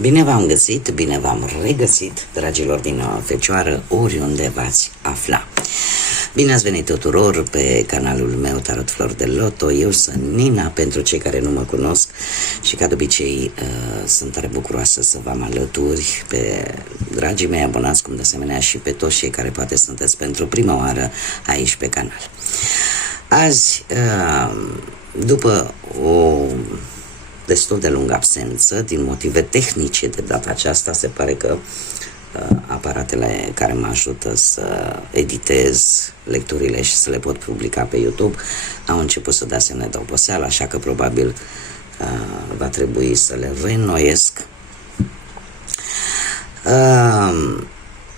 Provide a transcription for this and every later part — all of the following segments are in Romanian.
Bine v-am găsit, bine v-am regăsit, dragilor din Fecioară, oriunde v-ați afla. Bine ați venit tuturor pe canalul meu Tarot Flori de Loto. Eu sunt Nina, pentru cei care nu mă cunosc, și ca de obicei sunt tare bucuroasă să vă am alături pe dragii mei abonați, cum de asemenea și pe toți cei care poate sunteți pentru prima oară aici pe canal. Azi, după o destul de lungă absență, din motive tehnice de data aceasta, se pare că aparatele care mă ajută să editez lecturile și să le pot publica pe YouTube au început să dea semne de oboseală, așa că probabil va trebui să le reînnoiesc.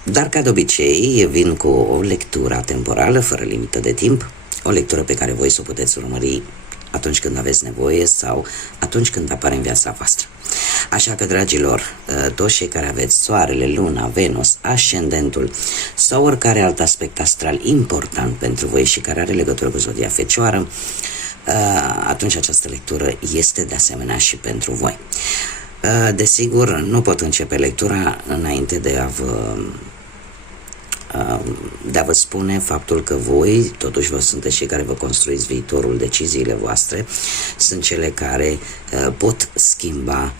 Dar ca de obicei vin cu o lectură temporală, fără limită de timp, o lectură pe care voi să o puteți urmări atunci când aveți nevoie sau atunci când apare în viața voastră. Așa că, dragilor, toți cei care aveți Soarele, Luna, Venus, Ascendentul sau oricare alt aspect astral important pentru voi și care are legătură cu zodia Fecioară, atunci această lectură este de asemenea și pentru voi. Desigur, nu pot începe lectura înainte de a vă spune faptul că voi, totuși, vă sunteți cei care vă construiți viitorul, deciziile voastre sunt cele care pot schimba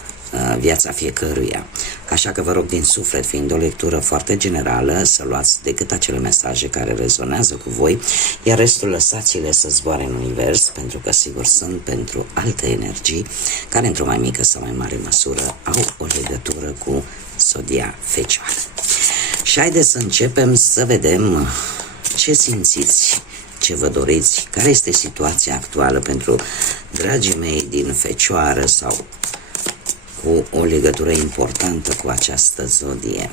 viața fiecăruia. Așa că vă rog din suflet, fiind o lectură foarte generală, să luați decât acele mesaje care rezonează cu voi, iar restul lăsați-le să zboare în univers, pentru că sigur sunt pentru alte energii care într-o mai mică sau mai mare măsură au o legătură cu zodia Fecioară. Și haideți să începem să vedem ce simțiți, ce vă doriți, care este situația actuală pentru dragii mei din Fecioară sau cu o legătură importantă cu această zodie.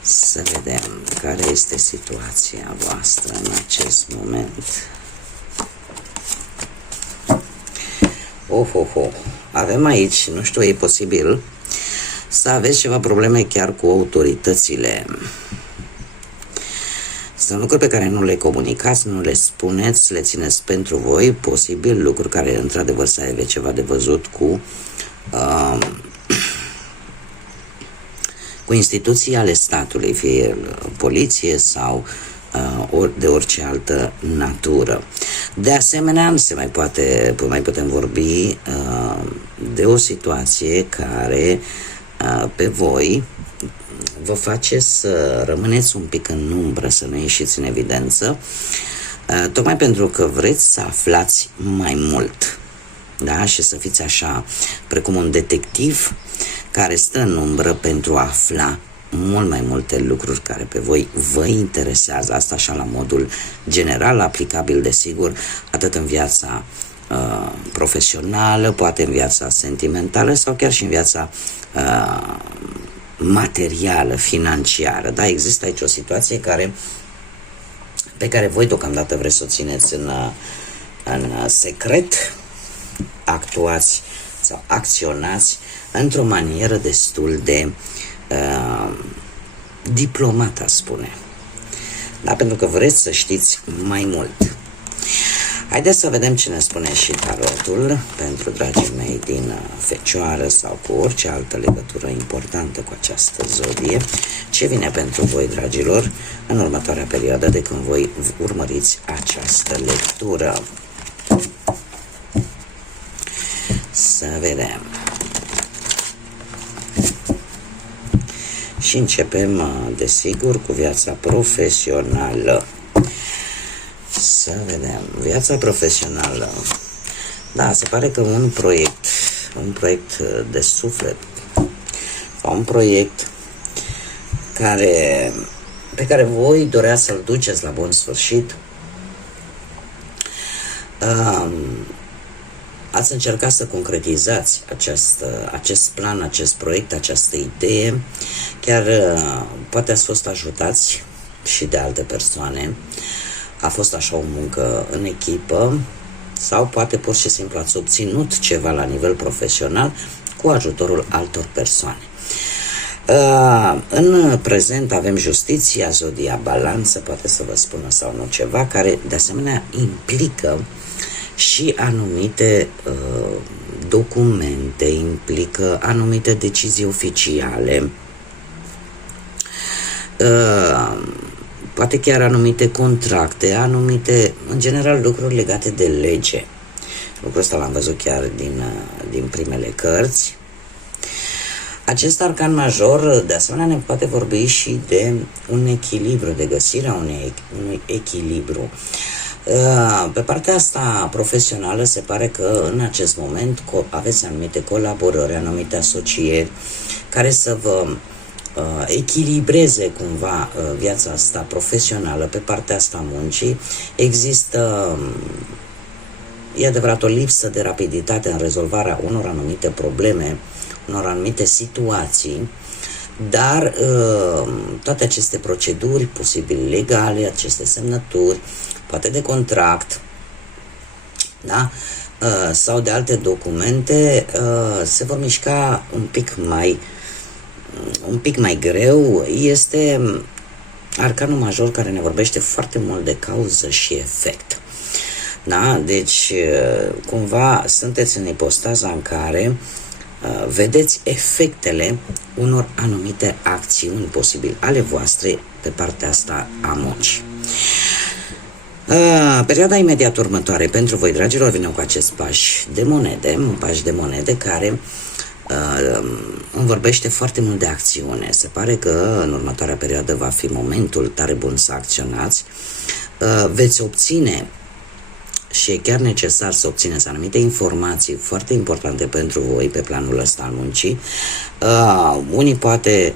Să vedem care este situația voastră în acest moment. Avem aici, nu știu, e posibil să aveți ceva probleme chiar cu autoritățile. Sunt lucruri pe care nu le comunicați, nu le spuneți, le țineți pentru voi, posibil lucruri care într-adevăr să aibă ceva de văzut cu instituții ale statului, fie poliție sau de orice altă natură. De asemenea, mai putem vorbi de o situație care pe voi vă face să rămâneți un pic în umbră, să nu ieșiți în evidență, tocmai pentru că vreți să aflați mai mult, da? Și să fiți așa, precum un detectiv care stă în umbră pentru a afla mult mai multe lucruri care pe voi vă interesează. Asta așa la modul general, aplicabil desigur atât în viața profesională, poate în viața sentimentală sau chiar și în viața materială, financiară. Da, există aici o situație pe care voi deocamdată vreți să o țineți în secret, actuați sau acționați într-o manieră destul de diplomată, aș spune. Da, pentru că vreți să știți mai mult. Haideți să vedem ce ne spune și tarotul pentru dragii mei din Fecioară sau cu orice altă legătură importantă cu această zodie. Ce vine pentru voi, dragilor, în următoarea perioadă de când voi urmăriți această lectură. Să vedem. Și începem, desigur, cu viața profesională. Să vedem. Viața profesională. Da, se pare că un proiect de suflet sau un proiect pe care voi doreați să-l duceți la bun sfârșit, ați încercat să concretizați acest plan, acest proiect, această idee. Chiar poate ați fost ajutați și de alte persoane. A fost așa o muncă în echipă sau poate pur și simplu ați obținut ceva la nivel profesional cu ajutorul altor persoane. În prezent avem justiția, zodia Balanță, poate să vă spună sau nu ceva, care de asemenea implică și anumite documente, implică anumite decizii oficiale, poate chiar anumite contracte, anumite, în general, lucruri legate de lege. Lucrul ăsta l-am văzut chiar din primele cărți. Acest arcan major, de asemenea, ne poate vorbi și de un echilibru, de găsirea unui echilibru. Pe partea asta profesională se pare că în acest moment aveți anumite colaborări, anumite asocieri care să vă echilibreze cumva viața asta profesională. Pe partea asta muncii există, e adevărat, o lipsă de rapiditate în rezolvarea unor anumite probleme, unor anumite situații, dar toate aceste proceduri, posibil legale, aceste semnături, poate de contract, da? Sau de alte documente, se vor mișca un pic mai greu. Este arcanul major care ne vorbește foarte mult de cauză și efect. Da? Deci, cumva, sunteți în ipostaza în care vedeți efectele unor anumite acțiuni posibil ale voastre pe partea asta a muncii. Perioada imediat următoare pentru voi, dragilor, vine cu acest paș de monede, care îmi vorbește foarte mult de acțiune. Se pare că în următoarea perioadă va fi momentul tare bun să acționați. Veți obține, și e chiar necesar să obțineți anumite informații foarte importante pentru voi pe planul ăsta al muncii. Unii poate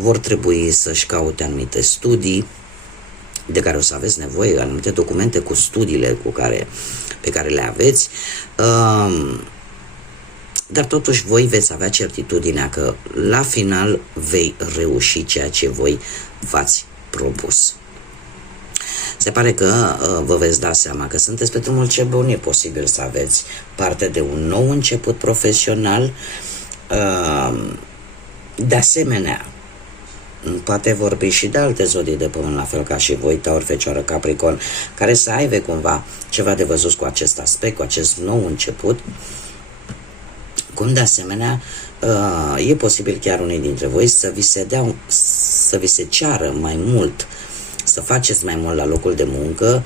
vor trebui să-și caute anumite studii de care o să aveți nevoie, anumite documente cu studiile pe care le aveți, dar totuși voi veți avea certitudinea că la final vei reuși ceea ce voi v-ați propus. Se pare că vă veți da seama că sunteți pe drumul cel bun. E posibil să aveți parte de un nou început profesional. De asemenea, poate vorbi și de alte zodii de pământ, la fel ca și voi, Taur, Fecioară, Capricorn, care să aibă cumva ceva de văzut cu acest aspect, cu acest nou început. Cum de asemenea, e posibil chiar unii dintre voi să vi se ceară mai mult, să faceți mai mult la locul de muncă,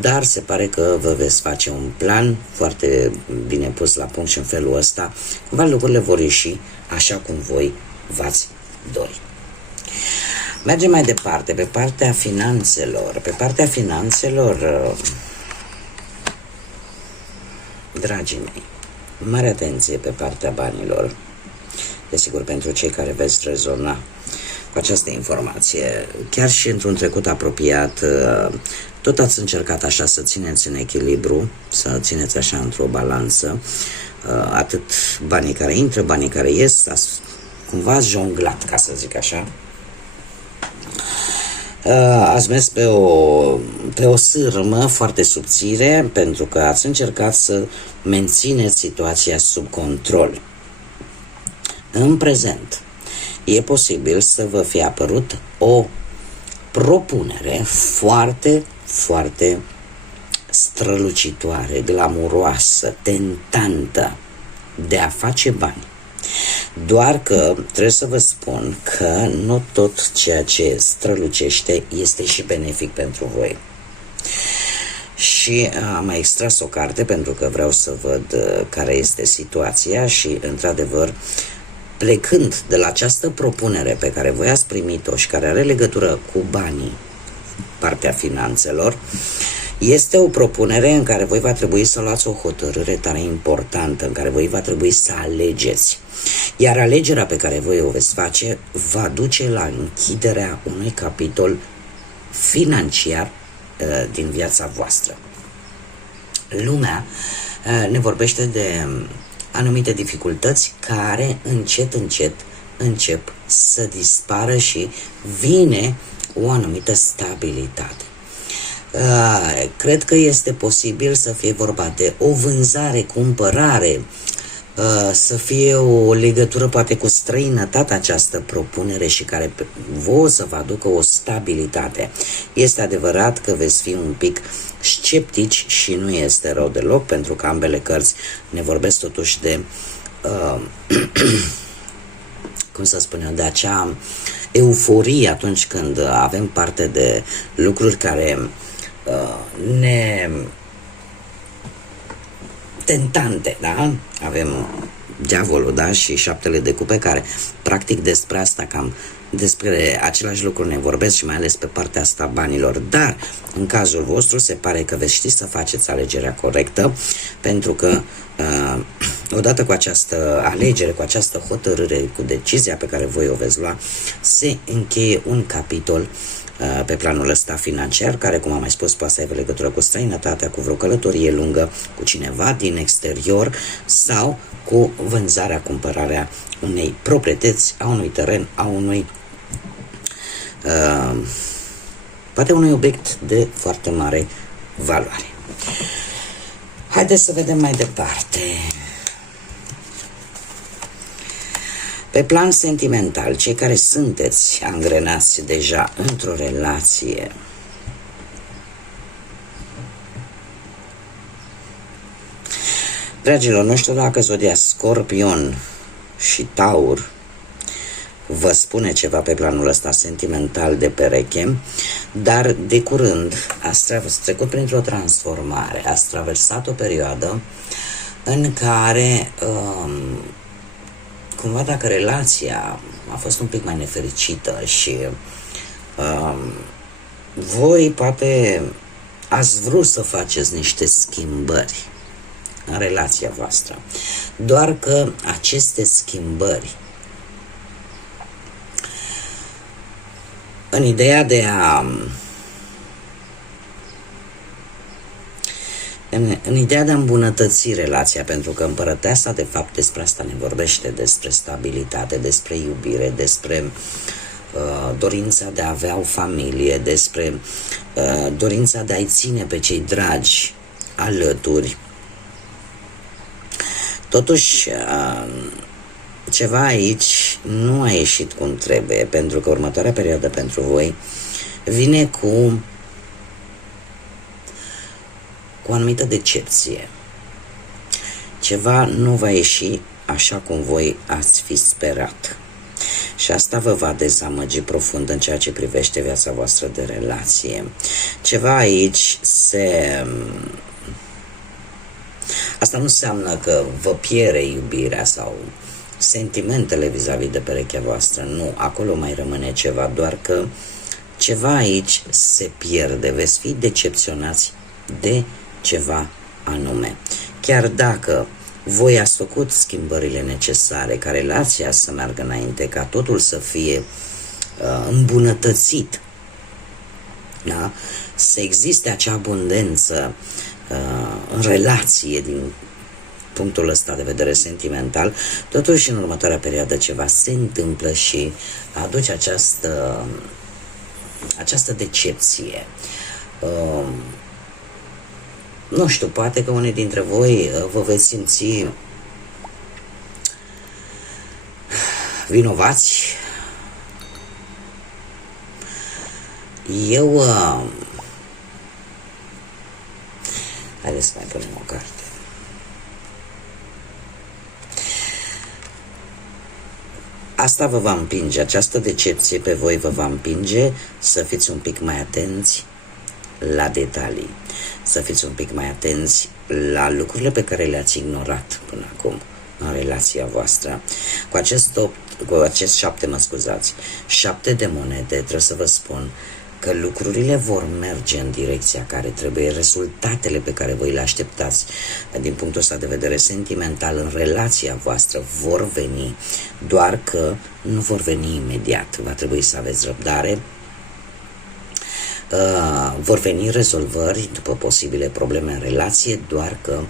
dar se pare că vă veți face un plan foarte bine pus la punct și în felul ăsta cumva lucrurile vor ieși așa cum voi v-ați dori. Mergem mai departe, pe partea finanțelor. Pe partea finanțelor, dragii mei, mare atenție pe partea banilor. Desigur, pentru cei care veți rezona cu această informație. Chiar și într-un trecut apropiat, tot ați încercat așa să țineți în echilibru, să țineți așa într-o balanță, atât banii care intră, banii care ies, cumva ați jonglat, ca să zic așa. Ați mers pe o sârmă foarte subțire, pentru că ați încercat să mențineți situația sub control. În prezent, e posibil să vă fie apărut o propunere foarte, foarte strălucitoare, glamuroasă, tentantă de a face bani. Doar că trebuie să vă spun că nu tot ceea ce strălucește este și benefic pentru voi. Și am mai extras o carte pentru că vreau să văd care este situația și, într-adevăr, plecând de la această propunere pe care voi ați primit-o și care are legătură cu banii, partea finanțelor, este o propunere în care voi va trebui să luați o hotărâre tare importantă, în care voi va trebui să alegeți. Iar alegerea pe care voi o veți face va duce la închiderea unui capitol financiar din viața voastră. Lumea ne vorbește de anumite dificultăți care încet, încet încep să dispară și vine o anumită stabilitate. Cred că este posibil să fie vorba de o vânzare, cumpărare, să fie o legătură poate cu străinătatea această propunere și care vouă să vă aducă o stabilitate. Este adevărat că veți fi un pic sceptici și nu este rău deloc, pentru că ambele cărți ne vorbesc totuși de cum să spun eu, de acea euforie atunci când avem parte de lucruri care ne tentante, da? Avem diavolul, da? Și șaptele de cupe care practic despre asta, cam despre același lucru ne vorbesc și mai ales pe partea asta banilor, dar în cazul vostru se pare că veți ști să faceți alegerea corectă, pentru că odată cu această alegere, cu această hotărâre, cu decizia pe care voi o veți lua, se încheie un capitol pe planul ăsta financiar, care, cum am mai spus, poate să aibă legătură cu străinătatea, cu vreo călătorie lungă, cu cineva din exterior sau cu vânzarea, cumpărarea unei proprietăți, a unui teren, a unui poate unui obiect de foarte mare valoare. Haideți să vedem mai departe. Pe plan sentimental, cei care sunteți angrenați deja într-o relație, dragilor, nu știu dacă zodia Scorpion și Taur vă spune ceva pe planul ăsta sentimental de pereche, dar de curând ați trecut printr-o transformare, ați traversat o perioadă în care cumva dacă relația a fost un pic mai nefericită și voi poate ați vrut să faceți niște schimbări în relația voastră, doar că aceste schimbări, în ideea de a în ideea de a îmbunătăți relația, pentru că împărăteasa de fapt despre asta ne vorbește, despre stabilitate, despre iubire, despre dorința de a avea o familie, despre dorința de a-i ține pe cei dragi alături. Totuși, ceva aici nu a ieșit cum trebuie, pentru că următoarea perioadă pentru voi vine cu o anumită decepție. Ceva nu va ieși așa cum voi ați fi sperat. Și asta vă va dezamăgi profund în ceea ce privește viața voastră de relație. Ceva aici Asta nu înseamnă că vă pierde iubirea sau sentimentele vis-a-vis de perechea voastră. Nu, acolo mai rămâne ceva, doar că ceva aici se pierde. Veți fi decepționați de ceva anume. Chiar dacă voi ați făcut schimbările necesare ca relația să meargă înainte, ca totul să fie îmbunătățit, da? Să existe acea abundență în relație din punctul ăsta de vedere sentimental, totuși în următoarea perioadă ceva se întâmplă și aduce această decepție. Nu știu, poate că unii dintre voi vă veți simți vinovați. Haideți să mai punem o carte. Asta vă va împinge, această decepție pe voi vă va împinge să fiți un pic mai atenți la detalii, să fiți un pic mai atenți la lucrurile pe care le-ați ignorat până acum în relația voastră. Cu acest 7, șapte de monede, trebuie să vă spun că lucrurile vor merge în direcția care trebuie, rezultatele pe care voi le așteptați din punctul ăsta de vedere sentimental în relația voastră vor veni, doar că nu vor veni imediat. Va trebui să aveți răbdare. Vor veni rezolvări după posibile probleme în relație, doar că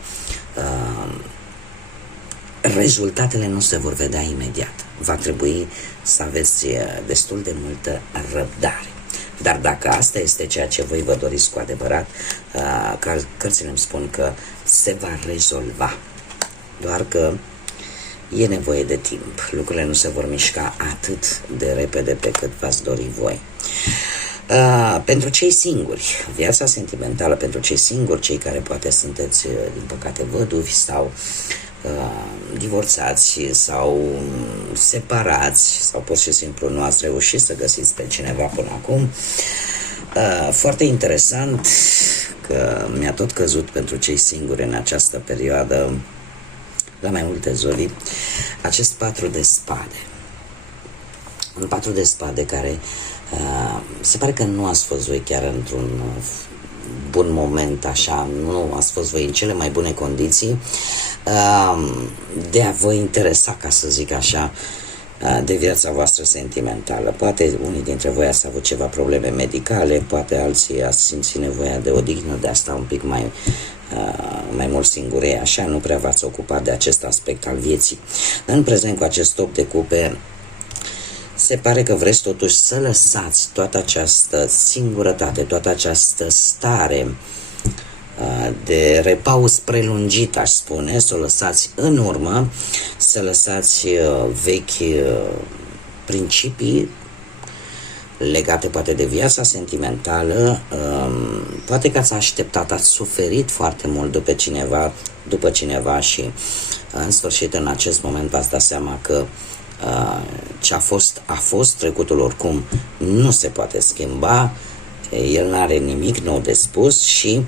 rezultatele nu se vor vedea imediat. Va trebui să aveți destul de multă răbdare. Dar dacă asta este ceea ce voi vă doriți cu adevărat, cărțile îmi spun că se va rezolva. Doar că e nevoie de timp. Lucrurile nu se vor mișca atât de repede pe cât v-ați dori voi. Pentru cei singuri, viața sentimentală pentru cei singuri, cei care poate sunteți, din păcate, văduvi sau divorțați sau separați sau pur și simplu nu ați reușit să găsiți pe cineva până acum. Foarte interesant că mi-a tot căzut pentru cei singuri în această perioadă, la mai multe zori, acest 4 de spade. Un 4 de spade care se pare că nu ați fost voi chiar într-un bun moment, așa, nu ați fost voi în cele mai bune condiții de a vă interesa, ca să zic așa, de viața voastră sentimentală. Poate unii dintre voi ați avut ceva probleme medicale, poate alții ați simțit nevoia de odihnă, de a sta un pic mai mult singure, așa, nu prea v-ați ocupat de acest aspect al vieții. În prezent, cu acest 8 de cupe, se pare că vreți totuși să lăsați toată această singurătate, toată această stare de repaus prelungit, aș spune, să o lăsați în urmă, să lăsați vechi principii legate poate de viața sentimentală. Poate că ați așteptat, ați suferit foarte mult după cineva și în sfârșit în acest moment v-ați dat seama că ce a fost, trecutul oricum nu se poate schimba, el nu are nimic nou de spus și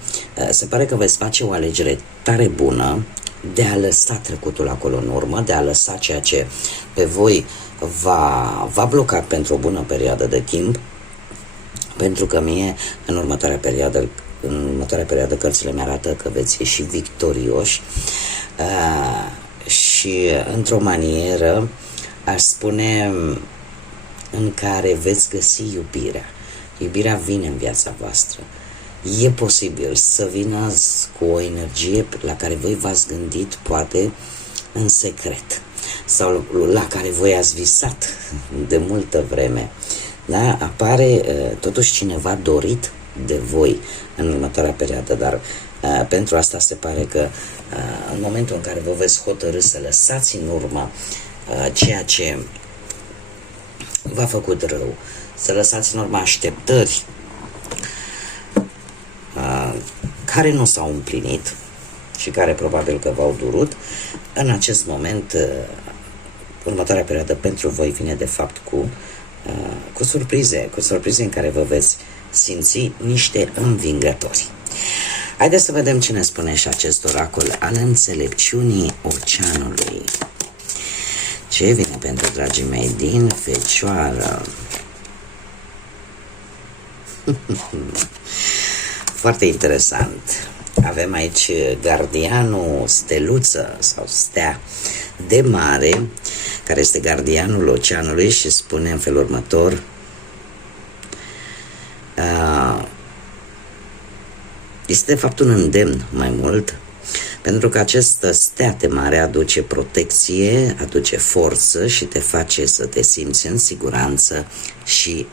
se pare că veți face o alegere tare bună de a lăsa trecutul acolo în urmă, de a lăsa ceea ce pe voi va bloca pentru o bună perioadă de timp, pentru că mie în următoarea perioadă cărțile mi-arată că veți ieși victorioși și într-o manieră, aș spune, în care veți găsi iubirea. Iubirea vine în viața voastră. E posibil să vină cu o energie la care voi v-ați gândit, poate în secret, sau la care voi ați visat de multă vreme. Da? Apare totuși cineva dorit de voi în următoarea perioadă, dar pentru asta se pare că în momentul în care vă veți hotărî să lăsați în urmă ceea ce v-a făcut rău, să lăsați în urmă așteptări care nu s-au împlinit și care probabil că v-au durut, în acest moment următoarea perioadă pentru voi vine de fapt cu surprize în care vă veți simți niște învingători. Haideți să vedem ce ne spune și acest oracol al înțelepciunii oceanului. Ce vine pentru dragii mei din Fecioară? Foarte interesant. Avem aici gardianul steluță sau stea de mare, care este gardianul oceanului și spune în felul următor: este de fapt un îndemn mai mult, pentru că această stea de mare aduce protecție, aduce forță și te face să te simți în siguranță și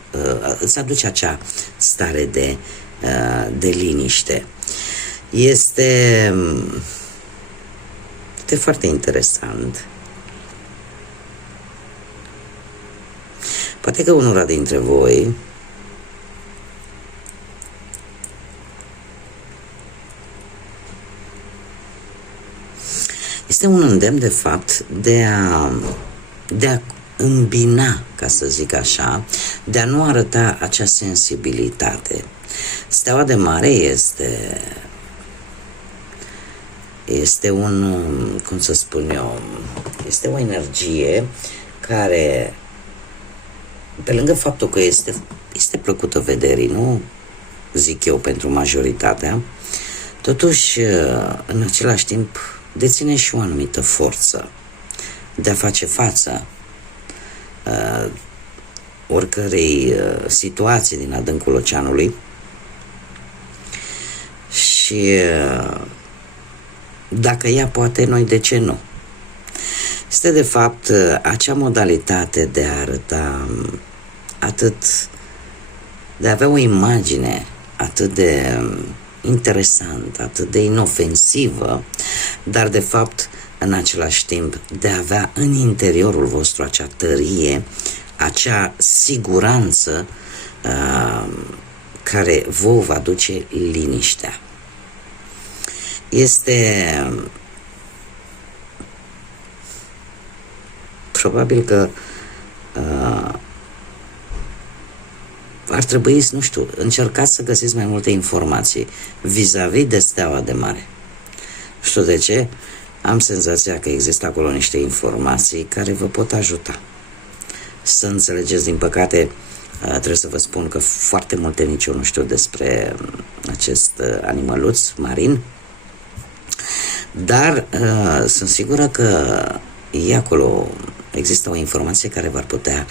îți aduce acea stare de liniște. Este foarte interesant. Poate că unora dintre voi este un îndemn de fapt de a îmbina, ca să zic așa, de a nu arăta acea sensibilitate. Steaua de mare este un, cum să spun eu, este o energie care, pe lângă faptul că este plăcută vederii, nu zic eu pentru majoritatea, totuși, în același timp, deține și o anumită forță de a face față oricărei situații din adâncul oceanului și dacă ea poate, noi de ce nu? Este de fapt acea modalitate de a arăta de a avea o imagine atât de interesantă, atât de inofensivă, dar de fapt în același timp de a avea în interiorul vostru acea tărie, acea siguranță care vă va duce liniștea. Este probabil că ar trebui, nu știu, încercați să găsiți mai multe informații vis-a-vis de Steaua de Mare. Nu știu de ce, am senzația că există acolo niște informații care vă pot ajuta să înțelegeți. Din păcate, trebuie să vă spun că foarte multe nici eu nu știu despre acest animăluț marin, dar sunt sigură că e acolo, există o informație care v-ar putea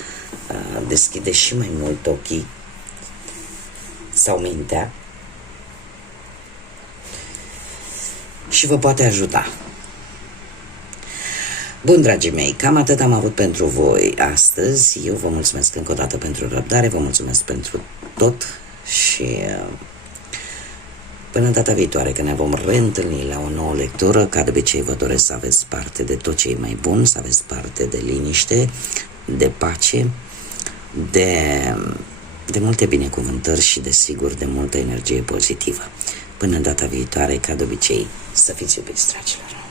deschide și mai mult ochii sau mintea și vă poate ajuta. Bun, dragii mei, cam atât am avut pentru voi astăzi. Eu vă mulțumesc încă o dată pentru răbdare, vă mulțumesc pentru tot și până data viitoare, când ne vom reîntâlni la o nouă lectură, ca de obicei vă doresc să aveți parte de tot ce e mai bun, să aveți parte de liniște, de pace, de multe binecuvântări și, desigur, de multă energie pozitivă. Până data viitoare, ca de obicei, să fiți iubiți, dragilor!